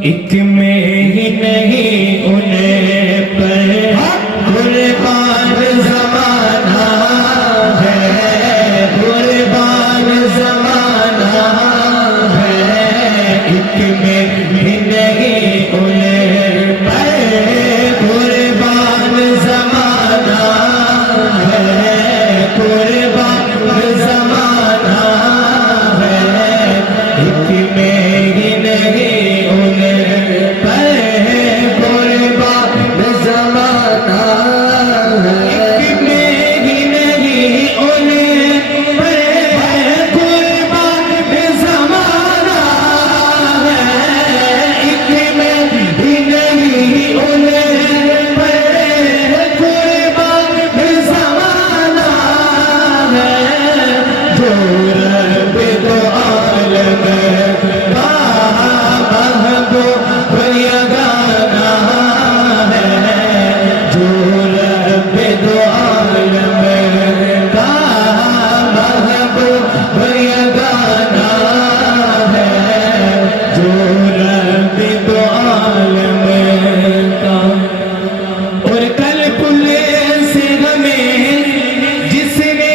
एक में ही नहीं उन्हें पर कुर्बान ज़माना है, कुर्बान ज़माना है। एक में ही नहीं उन्हें पर कुर्बान ज़माना है, कुर्बान ज़माना है। एक में ही नहीं उन्हें पर कुर्बान ज़माना है, एक में ही नहीं उन्हें पर कुर्बान ज़माना है। एक में ही नहीं उन्हें पर कुर्बान ज़माना है। जो रब दो आलम का महबूब यगाना है, जो रब दो आलम का महबूब यगाना है, जो रब दो आलम का। और कल पुले से हमें जिसने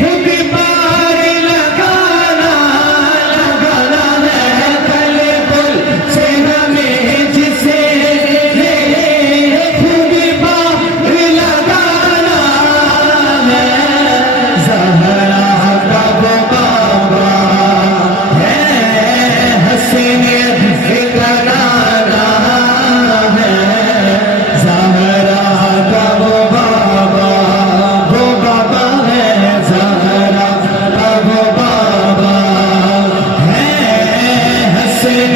खुद पार लगाना है, कल पुल से हमें जिसने खुद पार लगाना है। ज़हरा का वो बाबा है, हसन का नाना है। ज़हरा का वो बाबा है, ज़हरा का वो बाबा है, हसन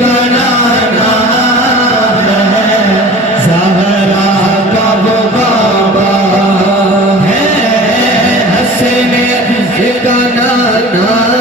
का नाना है। ज़हरा का वो बाबा है, हसन का नाना